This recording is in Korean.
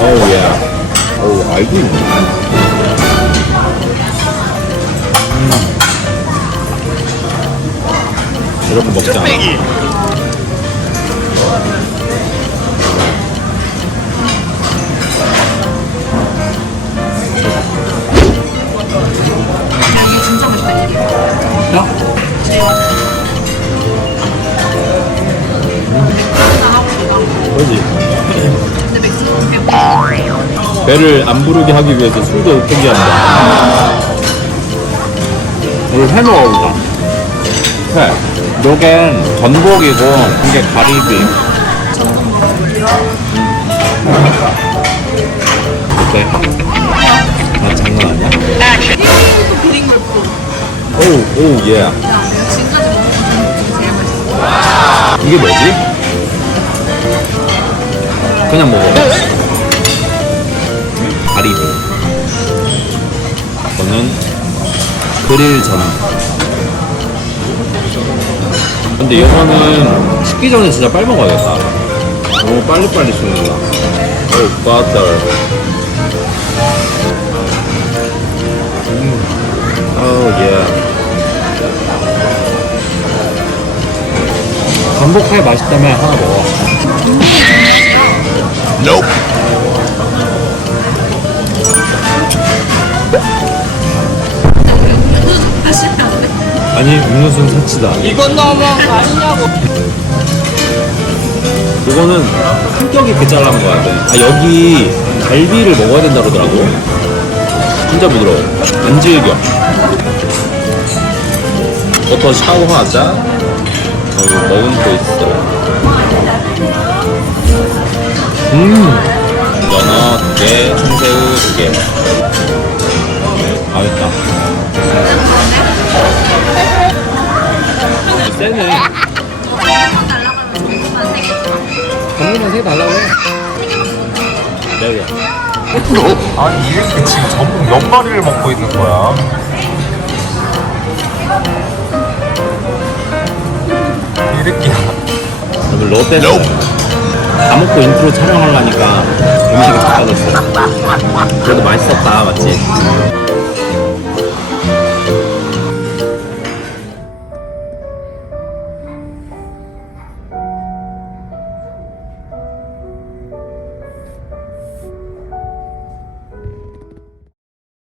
Oh yeah. Oh, 알고 있네. 음. 이런 거 먹자. 배를 안 부르게 하기 위해서 술도 포기한다. 오늘 회 먹어보자. 회. 요겐 전복이고, 이게 가리비. 어때? 아, 장난 아니야? 오, 오, 예. 이게 뭐지? 그냥 먹어. 가리비. 이거는 그릴 전. 근데 이거는 식기 전에 진짜 빨리 먹어야겠다. 너무 빨리빨리 씹는다. 오, 버터. 음. 오, 예. 전복회 맛있다면 하나 먹어. 다 아니 음료수는 사치다. 이건 너무한 거 아니냐고. 이거는 품격 있게 잘라는 거야 돼. 아 여기 갈비를 먹어야 된다 그러더라고. 진짜 부드러워. 안 질겨. 버터 샤워하자. 여기 먹은 거 있어. 음. 연어 두 개, 생새우 두 개. 줘. 정리만 세 달라고 해. 여기야. 아니 이렇게 지금 전복 몇 마리를 먹고 있는 거야? 이렇게 여러분 롯데는 다 먹고 인트로 촬영하려니까 음식이 다 빠졌어. 그래도 맛있었다, 맞지?